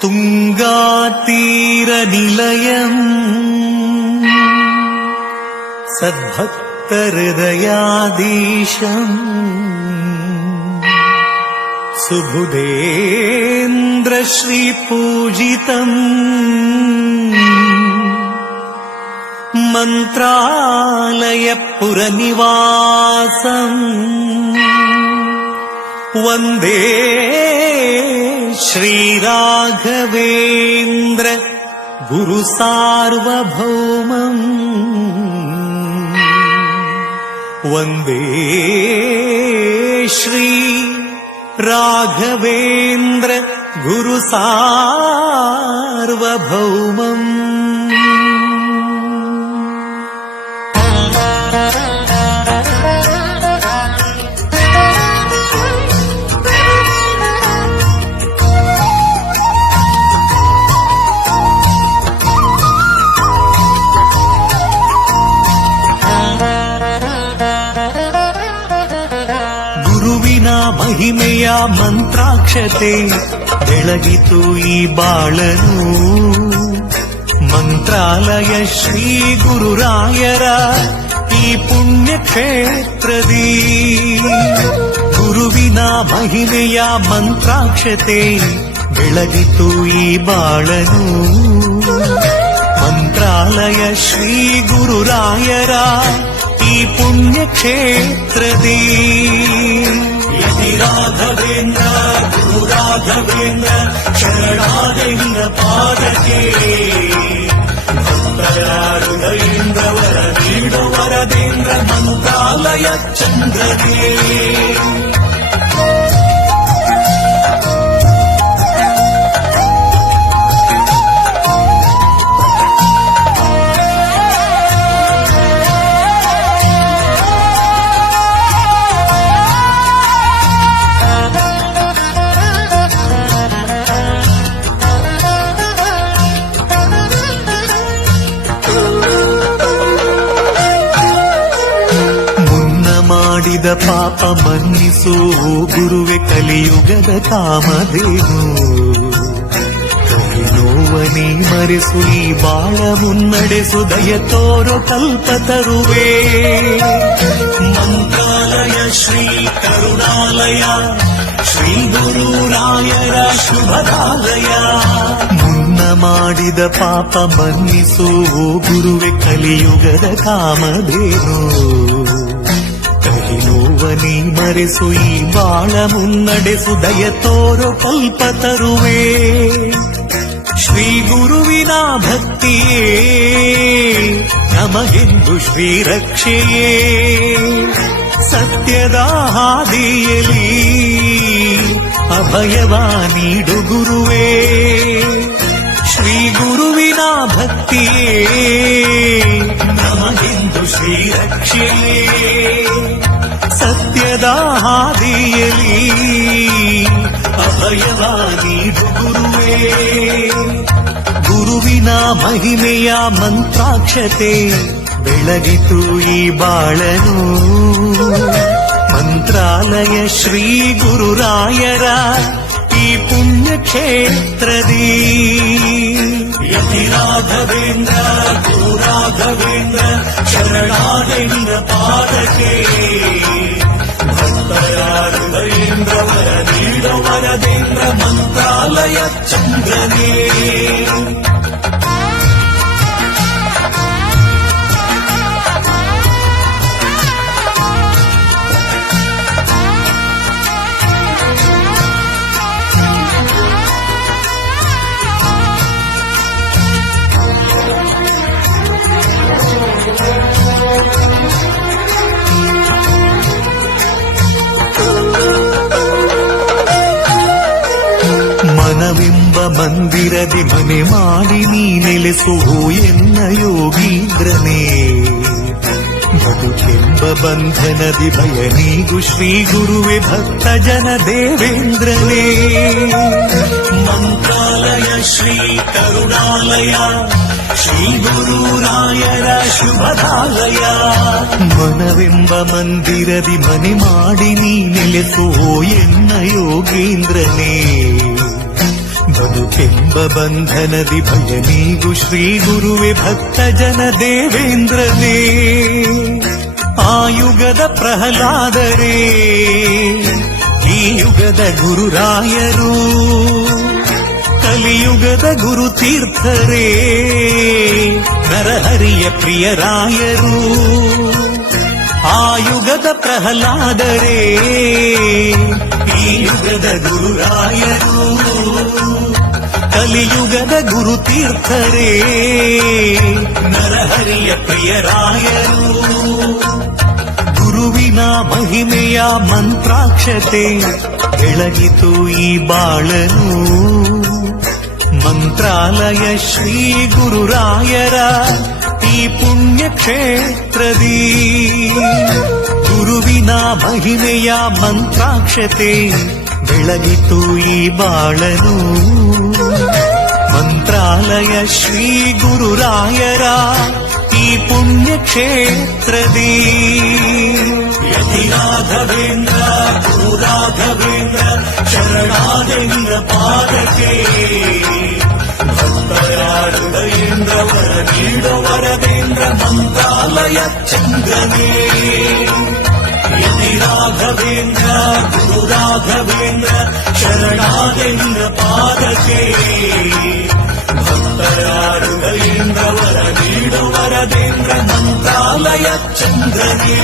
ತುಂಗಾತೀರನಿಲಯಂ ಸದ್ಭಕ್ತಹೃದಯಾಧೀಶಂ ಸುಬುಧೇಂದ್ರ ಶ್ರೀಪೂಜಿತಂ ಮಂತ್ರಾಲಯ ಪುರನಿವಾಸಂ ವಂದೇ ಶ್ರೀರಾಘವೇಂದ್ರ ಗುರು ಸಾರ್ವಭೌಮಂ ವಂದೇ ಶ್ರೀ ರಾಘವೇಂದ್ರ ಗುರು ಸಾರ್ವಭೌಮಂ. ಮಹಿಮೆಯ ಮಂತ್ರಾಕ್ಷತೆ ಬೆಳಗಿತು ಈ ಬಾಳನು. ಮಂತ್ರಾಲಯ ಶ್ರೀ ಗುರುರಾಯರ ಈ ಪುಣ್ಯ ಕ್ಷೇತ್ರದಿ ಗುರುವಿನ ಮಹಿಮೆಯ ಮಂತ್ರಾಕ್ಷತೆ ಬೆಳಗಿತು ಈ ಬಾಳನು. ಮಂತ್ರಾಲಯ ಶ್ರೀ ಗುರುರಾಯರ ಈ ಪುಣ್ಯ ಕ್ಷೇತ್ರದಿ ರಾಘವೇಂದ್ರ ಗುರು ರಾಘವೇಂದ್ರ ಶರಣಾದೇಂದ್ರ ಪಾದಕ್ಕೆ ಭಕ್ತರ ಹೃದಯೇಂದ್ರ ವರ ನೀಡು ವರದೇಂದ್ರ ಮಂತ್ರಾಲಯ ಚಂದ್ರಗೆ. ಮಾಡಿದ ಪಾಪ ಮನ್ನಿಸು ಗುರುವೆ ಕಲಿಯುಗದ ಕಾಮಧೇನು. ನೋವನಿ ಮರೆಸು ಈ ಬಾಳ ಮುನ್ನಡೆಸು ದಯ ತೋರು ಕಲ್ಪತರುವೆ. ಮಂತ್ರಾಲಯ ಶ್ರೀ ಕರುಣಾಲಯ ಶ್ರೀ ಗುರುರಾಯರ ಶುಭದಾಲಯ. ಮುನ್ನ ಮಾಡಿದ ಪಾಪ ಮನ್ನಿಸು ಗುರುವೆ ಕಲಿಯುಗದ ಕಾಮಧೇನು. ನೋವನಿ ಮರೆಸು ಈ ಬಾಳ ಮುನ್ನಡೆಸು ದಯ ತೋರು ಕಲ್ಪತರುವೆ. ಶ್ರೀ ಗುರುವಿನ ಭಕ್ತಿಯೇ ನಮಗೆಂದು ಶ್ರೀರಕ್ಷೆಯೇ. ಸತ್ಯದ ಹಾದಿಯಲಿ ಅಭಯವ ನೀಡು ಗುರುವೇ. ಶ್ರೀ ಗುರುವಿನ ಭಕ್ತಿಯೇ ನಮಗೆಂದು ಶ್ರೀರಕ್ಷೆಯೇ. ಸತ್ಯದ ಹಾದಿಯಲಿ ಅಭಯವ ನೀಡು ಗುರುವೇ. ಗುರುವಿನ ಮಹಿಮೆಯ ಮಂತ್ರಾಕ್ಷತೆ ಬೆಳಗಿತು ಈ ಬಾಳನು. ಮಂತ್ರಾಲಯ ಶ್ರೀ ಗುರುರಾಯರ ಈ ಪುಣ್ಯ ಕ್ಷೇತ್ರದಿ ಯತಿ ರಾಘವೇಂದ್ರ ಗುರು ರಾಘವೇಂದ್ರ ಶರಣಾದೇಂದ್ರ ಪಾದಕ್ಕೆ ಭಕ್ತರ ಹೃದಯೇಂದ್ರ ವರ ನೀಡು ವರದೇಂದ್ರ ಮಂತ್ರಾಲಯ ಚಂದ್ರನೇ. ಮನವೆಂಬ ಮಂದಿರದಿ ಮನೆ ಮಾಡಿ ನೀ ನೆಲೆಸು ಎನ್ನ ಯೋಗೀಂದ್ರನೇ. ಬದುಕೆಂಬ ಬಂಧನದಿ ಭಯ ನೀಗು ಶ್ರೀ ಗುರುವೆ ಭಕ್ತ ಜನ ದೇವೇಂದ್ರನೇ. ಮಂತ್ರಾಲಯ ಶ್ರೀ ಕರುಣಾಲಯ ಶ್ರೀ ಗುರುರಾಯರ ಶುಭದಾಲಯ. ಮನವೆಂಬ ಮಂದಿರದಿ ಮನೆ ಮಾಡಿ ನೀ ನೆಲೆಸು ಎನ್ನ ಯೋಗೀಂದ್ರನೇ. ಬದುಕೆಂಬ ಬಂಧನದಿ ಭಯ ನೀಗು ಶ್ರೀ ಗುರುವೆ ಭಕ್ತ ಜನ ದೇವೇಂದ್ರನೇ ಆಯುಗದ ಪ್ರಹ್ಲಾದರೇ ಈ ಯುಗದ ಗುರುರಾಯರು ಕಲಿಯುಗದ ಗುರು ತೀರ್ಥರೇ ನರಹರಿಯ ಪ್ರಿಯರಾಯರು ಆಯುಗದ ಪ್ರಹ್ಲಾದರೇ ಈ ಯುಗದ ಗುರುರಾಯರು ಕಲಿಯುಗದ ಗುರು ತೀರ್ಥರೇ ನರಹರಿಯ ಪ್ರಿಯರಾಯರು ಗುರುವಿನ ಮಹಿಮೆಯ ಮಂತ್ರಾಕ್ಷತೆ ಬೆಳಗಿತು ಈ ಬಾಳನು ಮಂತ್ರಾಲಯ ಶ್ರೀ ಗುರುರಾಯರ ಈ ಪುಣ್ಯ ಕ್ಷೇತ್ರದಿ ಗುರುವಿನ ಮಹಿಮೆಯ ಮಂತ್ರಾಕ್ಷತೆ ಬೆಳಗಿತು ಈ ಬಾಳನು ಮಂತ್ರಾಲಯ ಶ್ರೀ ಗುರುರಾಯರ ಈ ಪುಣ್ಯ ಕ್ಷೇತ್ರದಿ ಯತಿ ರಾಘವೇಂದ್ರ ಗುರು ರಾಘವೇಂದ್ರ ಶರಣಾದೇಂದ್ರ ಪಾದಕ್ಕೆ ಭಕ್ತರಾಡುಗೇಂದ್ರ ವರ ನೀಡೋ ವರದೇಂದ್ರ ಮಂತ್ರಾಲಯ ಚಂದ್ರನೇ ಯತಿ ರಾಘವೇಂದ್ರ ಗುರು ರಾಘವೇಂದ್ರ ಶರಣಾದೇಂದ್ರ ಪಾದಕ್ಕೆ ಭಕ್ತರಾಡುಗೇಂದ್ರ ವರ ನೀಡೋ ವರದೇಂದ್ರ ಮಂತ್ರಾಲಯ ಚಂದ್ರನೇ